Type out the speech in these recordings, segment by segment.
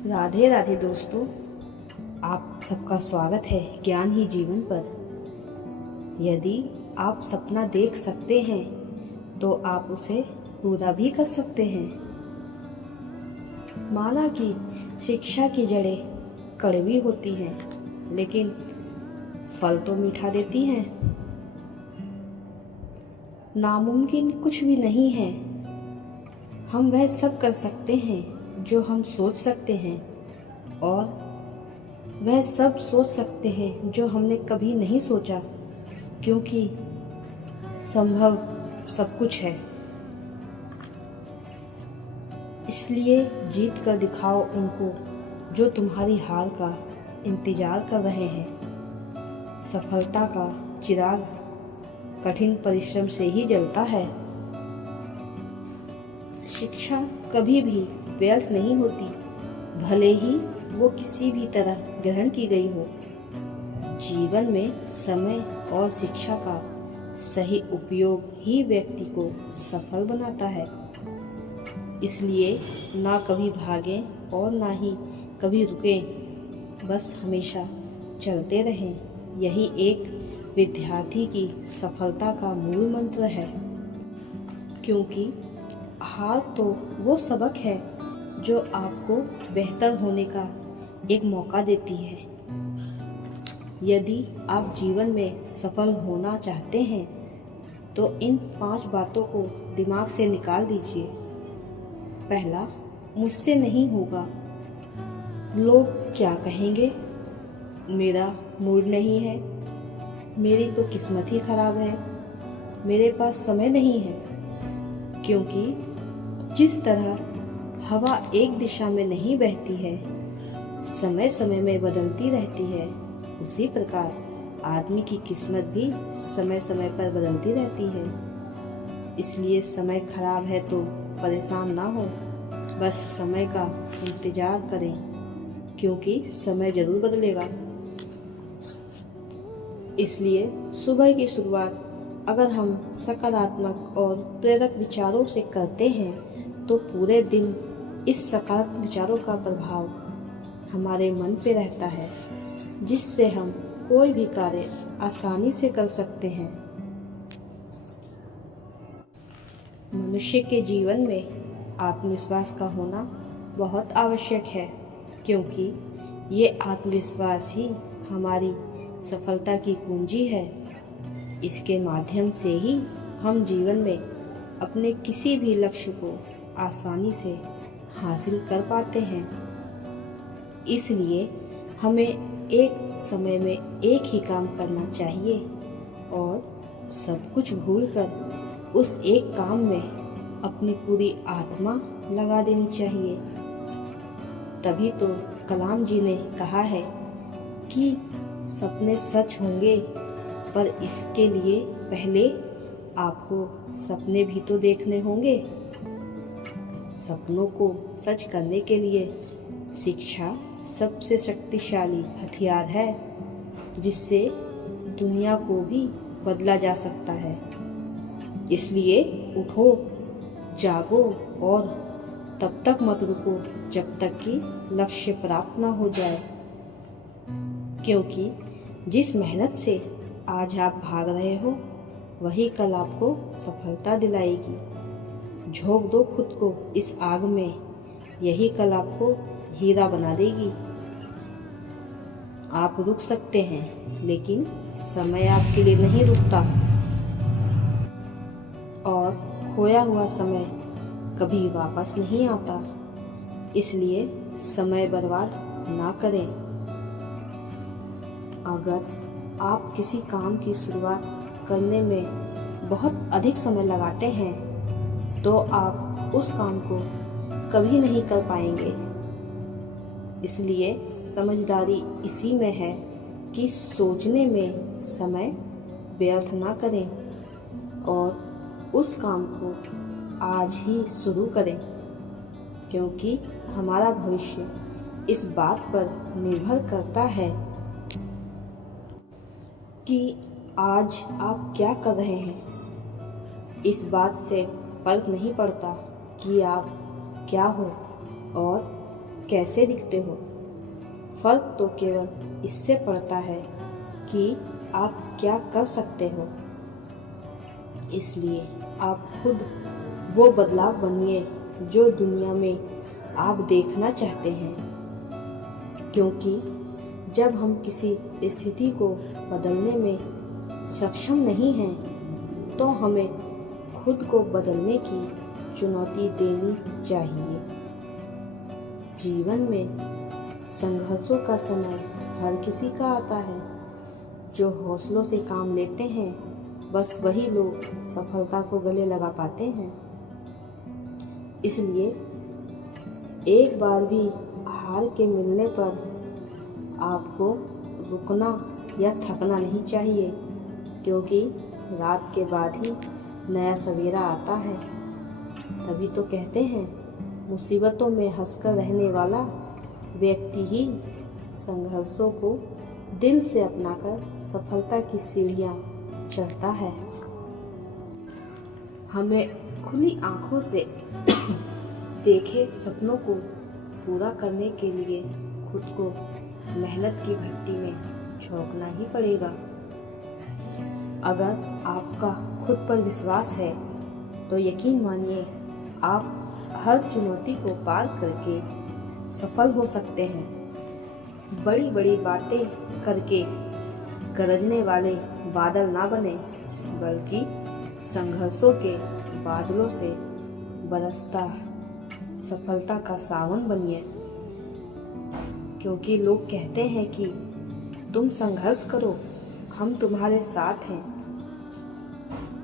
राधे राधे दोस्तों, आप सबका स्वागत है ज्ञान ही जीवन पर। यदि आप सपना देख सकते हैं तो आप उसे पूरा भी कर सकते हैं। माना कि शिक्षा की जड़ें कड़वी होती हैं, लेकिन फल तो मीठा देती हैं। नामुमकिन कुछ भी नहीं है। हम वह सब कर सकते हैं जो हम सोच सकते हैं, और वह सब सोच सकते हैं जो हमने कभी नहीं सोचा, क्योंकि संभव सब कुछ है। इसलिए जीत कर दिखाओ उनको जो तुम्हारी हार का इंतजार कर रहे हैं। सफलता का चिराग कठिन परिश्रम से ही जलता है। शिक्षा कभी भी व्यर्थ नहीं होती, भले ही वो किसी भी तरह ग्रहण की गई हो। जीवन में समय और शिक्षा का सही उपयोग ही व्यक्ति को सफल बनाता है। इसलिए ना कभी भागें और ना ही कभी रुकें, बस हमेशा चलते रहें। यही एक विद्यार्थी की सफलता का मूल मंत्र है, क्योंकि हार तो वो सबक है जो आपको बेहतर होने का एक मौका देती है। यदि आप जीवन में सफल होना चाहते हैं तो इन 5 बातों को दिमाग से निकाल दीजिए। पहला, मुझसे नहीं होगा। लोग क्या कहेंगे? मेरा मूड नहीं है, मेरी तो किस्मत ही खराब है, मेरे पास समय नहीं है। क्योंकि जिस तरह हवा एक दिशा में नहीं बहती है, समय समय में बदलती रहती है, उसी प्रकार आदमी की किस्मत भी समय समय पर बदलती रहती है। इसलिए समय खराब है तो परेशान ना हो, बस समय का इंतजार करें, क्योंकि समय जरूर बदलेगा। इसलिए सुबह की शुरुआत अगर हम सकारात्मक और प्रेरक विचारों से करते हैं तो पूरे दिन इस सकारात्मक विचारों का प्रभाव हमारे मन पे रहता है, जिससे हम कोई भी कार्य आसानी से कर सकते हैं। मनुष्य के जीवन में आत्मविश्वास का होना बहुत आवश्यक है, क्योंकि ये आत्मविश्वास ही हमारी सफलता की कुंजी है। इसके माध्यम से ही हम जीवन में अपने किसी भी लक्ष्य को आसानी से हासिल कर पाते हैं। इसलिए हमें एक समय में एक ही काम करना चाहिए और सब कुछ भूलकर उस एक काम में अपनी पूरी आत्मा लगा देनी चाहिए। तभी तो कलाम जी ने कहा है कि सपने सच होंगे, पर इसके लिए पहले आपको सपने भी तो देखने होंगे। सपनों को सच करने के लिए शिक्षा सबसे शक्तिशाली हथियार है, जिससे दुनिया को भी बदला जा सकता है। इसलिए उठो, जागो और तब तक मत रुको जब तक कि लक्ष्य प्राप्त न हो जाए, क्योंकि जिस मेहनत से आज आप भाग रहे हो वही कल आपको सफलता दिलाएगी। झोंक दो खुद को इस आग में, यही कल आपको हीरा बना देगी। आप रुक सकते हैं, लेकिन समय आपके लिए नहीं रुकता, और खोया हुआ समय कभी वापस नहीं आता। इसलिए समय बर्बाद ना करें। अगर आप किसी काम की शुरुआत करने में बहुत अधिक समय लगाते हैं तो आप उस काम को कभी नहीं कर पाएंगे। इसलिए समझदारी इसी में है कि सोचने में समय व्यर्थ ना करें और उस काम को आज ही शुरू करें, क्योंकि हमारा भविष्य इस बात पर निर्भर करता है कि आज आप क्या कर रहे हैं। इस बात से फर्क नहीं पड़ता कि आप क्या हो और कैसे दिखते हो। फर्क तो केवल इससे पड़ता है कि आप क्या कर सकते हो। इसलिए आप खुद वो बदलाव बनिए जो दुनिया में आप देखना चाहते हैं, क्योंकि जब हम किसी स्थिति को बदलने में सक्षम नहीं हैं तो हमें खुद को बदलने की चुनौती देनी चाहिए। जीवन में संघर्षों का समय हर किसी का आता है। जो हौसलों से काम लेते हैं बस वही लोग सफलता को गले लगा पाते हैं। इसलिए एक बार भी हार के मिलने पर आपको रुकना या थकना नहीं चाहिए, क्योंकि रात के बाद ही नया सवेरा आता है। तभी तो कहते हैं मुसीबतों में हंसकर रहने वाला व्यक्ति ही संघर्षों को दिल से अपनाकर सफलता की सीढ़ियां चढ़ता है। हमें खुली आंखों से देखे सपनों को पूरा करने के लिए खुद को मेहनत की भट्टी में झोंकना ही पड़ेगा। अगर आपका खुद पर विश्वास है तो यकीन मानिए आप हर चुनौती को पार करके सफल हो सकते हैं। बड़ी बड़ी बातें करके गरजने वाले बादल ना बने, बल्कि संघर्षों के बादलों से बरसता सफलता का सावन बनिए। क्योंकि लोग कहते हैं कि तुम संघर्ष करो, हम तुम्हारे साथ हैं।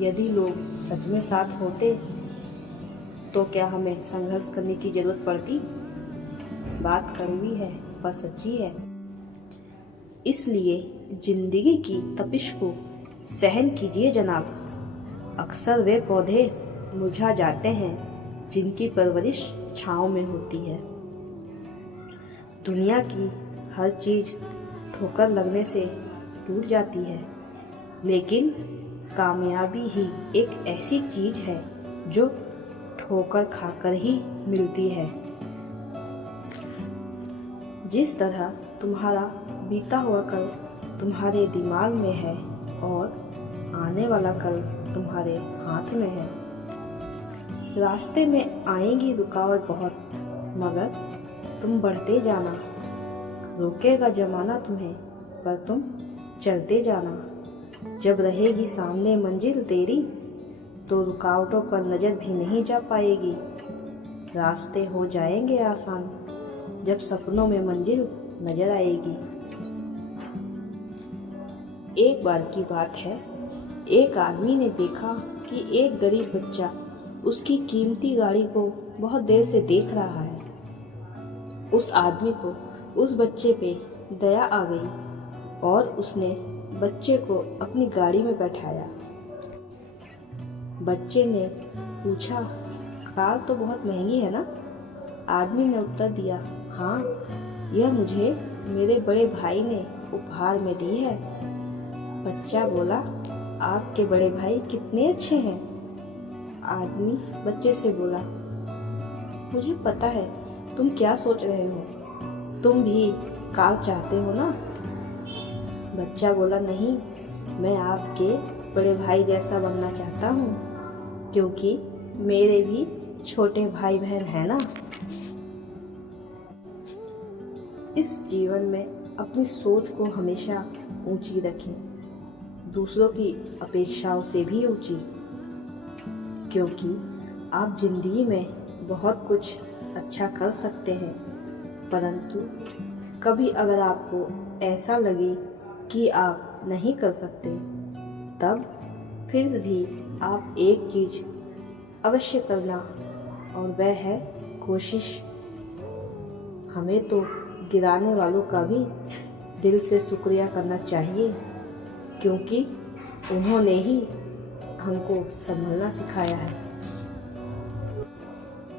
यदि लोग सच में साथ होते तो क्या हमें संघर्ष करने की जरूरत पड़ती। बात कड़वी है पर सच्ची है। इसलिए जिंदगी की तपिश को सहन कीजिए जनाब। अक्सर वे पौधे मुरझा जाते हैं जिनकी परवरिश छांव में होती है। दुनिया की हर चीज ठोकर लगने से टूट जाती है, लेकिन कामयाबी ही एक ऐसी चीज है जो ठोकर खाकर ही मिलती है। जिस तरह तुम्हारा बीता हुआ कल तुम्हारे दिमाग में है और आने वाला कल तुम्हारे हाथ में है। रास्ते में आएंगी रुकावट बहुत, मगर तुम बढ़ते जाना। रोकेगा जमाना तुम्हें, पर तुम चलते जाना। जब रहेगी सामने मंजिल तेरी, तो रुकावटों पर नजर भी नहीं जा पाएगी। रास्ते हो जाएंगे आसान, जब सपनों में मंजिल नजर आएगी। एक बार की बात है, एक आदमी ने देखा कि एक गरीब बच्चा उसकी कीमती गाड़ी को बहुत देर से देख रहा है। उस आदमी को उस बच्चे पे दया आ गई और उसने बच्चे को अपनी गाड़ी में बैठाया। बच्चे ने पूछा, कार तो बहुत महंगी है ना? आदमी ने उत्तर दिया, हाँ, यह मुझे मेरे बड़े भाई ने उपहार में दी है। बच्चा बोला, आपके बड़े भाई कितने अच्छे हैं। आदमी बच्चे से बोला, मुझे पता है तुम क्या सोच रहे हो, तुम भी कार चाहते हो ना? बच्चा बोला, नहीं, मैं आपके बड़े भाई जैसा बनना चाहता हूँ, क्योंकि मेरे भी छोटे भाई बहन हैं ना। इस जीवन में अपनी सोच को हमेशा ऊंची रखें, दूसरों की अपेक्षाओं से भी ऊंची, क्योंकि आप जिंदगी में बहुत कुछ अच्छा कर सकते हैं। परंतु कभी अगर आपको ऐसा लगे कि आप नहीं कर सकते, तब फिर भी आप एक चीज अवश्य करना, और वह है कोशिश। हमें तो गिराने वालों का भी दिल से शुक्रिया करना चाहिए, क्योंकि उन्होंने ही हमको संभलना सिखाया है।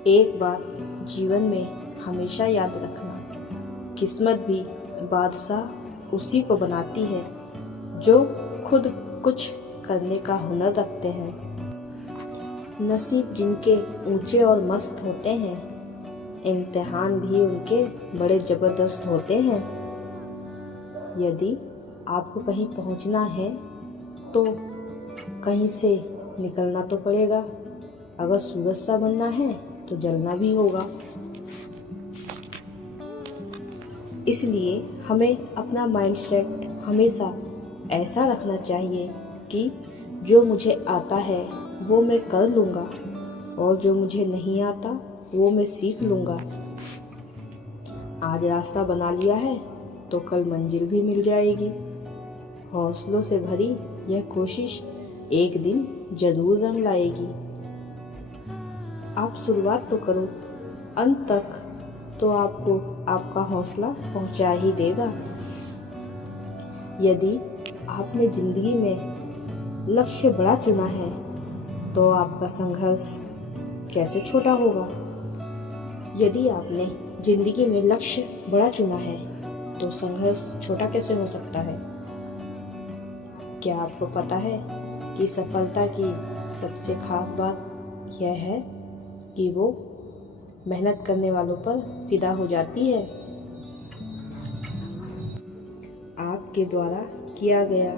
एक बात जीवन में हमेशा याद रखना, किस्मत भी बादशाह उसी को बनाती है जो खुद कुछ करने का हुनर रखते हैं। नसीब जिनके ऊंचे और मस्त होते हैं, इम्तिहान भी उनके बड़े ज़बरदस्त होते हैं। यदि आपको कहीं पहुंचना है तो कहीं से निकलना तो पड़ेगा। अगर सूरज सा बनना है तो जलना भी होगा। इसलिए हमें अपना माइंडसेट हमेशा ऐसा रखना चाहिए कि जो मुझे आता है वो मैं कर लूँगा और जो मुझे नहीं आता वो मैं सीख लूँगा। आज रास्ता बना लिया है तो कल मंजिल भी मिल जाएगी। हौसलों से भरी यह कोशिश एक दिन जरूर रंग लाएगी। आप शुरुआत तो करो, अंत तक तो आपको आपका हौसला पहुंचा ही देगा। यदि आपने जिंदगी में लक्ष्य बड़ा चुना है तो आपका संघर्ष कैसे छोटा होगा। यदि आपने जिंदगी में लक्ष्य बड़ा चुना है तो संघर्ष छोटा कैसे हो सकता है। क्या आपको पता है कि सफलता की सबसे खास बात यह है कि वो मेहनत करने वालों पर फिदा हो जाती है। आपके द्वारा किया गया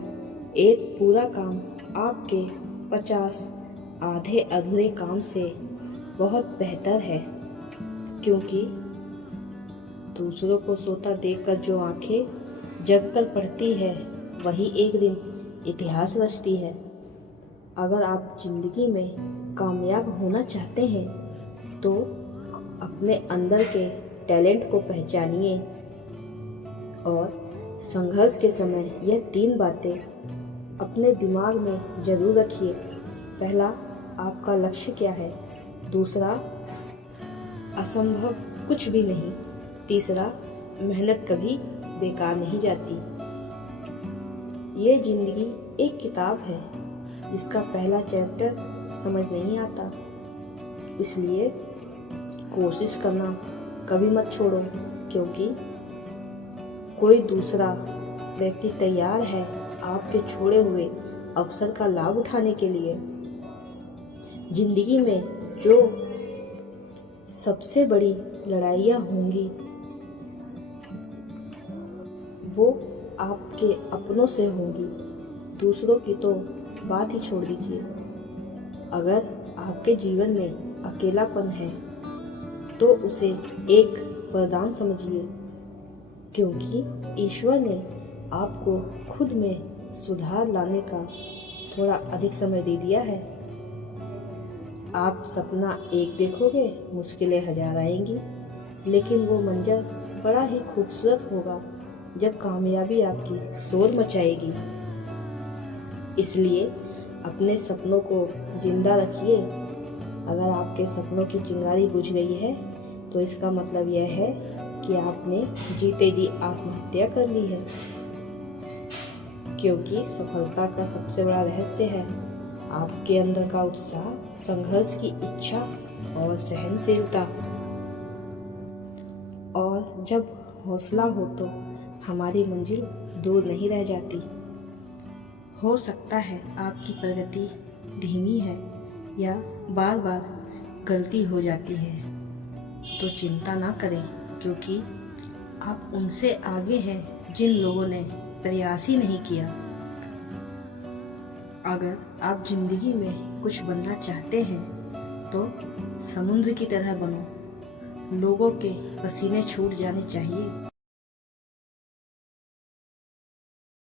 एक पूरा काम आपके 50 आधे अधूरे काम से बहुत बेहतर है, क्योंकि दूसरों को सोता देखकर जो आंखें जगकर पढ़ती है वही एक दिन इतिहास रचती है। अगर आप जिंदगी में कामयाब होना चाहते हैं तो अपने अंदर के टैलेंट को पहचानिए और संघर्ष के समय यह 3 बातें अपने दिमाग में जरूर रखिए। पहला, आपका लक्ष्य क्या है। दूसरा, असंभव कुछ भी नहीं। तीसरा, मेहनत कभी बेकार नहीं जाती। ये जिंदगी एक किताब है जिसका पहला चैप्टर समझ नहीं आता, इसलिए कोशिश करना कभी मत छोड़ो, क्योंकि कोई दूसरा व्यक्ति तैयार है आपके छोड़े हुए अवसर का लाभ उठाने के लिए। जिंदगी में जो सबसे बड़ी लड़ाइयाँ होंगी वो आपके अपनों से होंगी, दूसरों की तो बात ही छोड़ दीजिए। अगर आपके जीवन में अकेलापन है तो उसे एक वरदान समझिए, क्योंकि ईश्वर ने आपको खुद में सुधार लाने का थोड़ा अधिक समय दे दिया है। आप सपना एक देखोगे, मुश्किलें 1000 आएंगी, लेकिन वो मंजर बड़ा ही खूबसूरत होगा जब कामयाबी आपकी शोर मचाएगी। इसलिए अपने सपनों को जिंदा रखिए। अगर आपके सपनों की चिंगारी बुझ गई है तो इसका मतलब यह है कि आपने जीते जी आत्महत्या कर ली है, क्योंकि सफलता का सबसे बड़ा रहस्य है आपके अंदर का उत्साह, संघर्ष की इच्छा और सहनशीलता। और जब हौसला हो तो हमारी मंजिल दूर नहीं रह जाती। हो सकता है आपकी प्रगति धीमी है या बार बार गलती हो जाती है, तो चिंता ना करें, क्योंकि आप उनसे आगे हैं जिन लोगों ने प्रयास ही नहीं किया। अगर आप जिंदगी में कुछ बनना चाहते हैं तो समुद्र की तरह बनो। लोगों के पसीने छूट जाने चाहिए।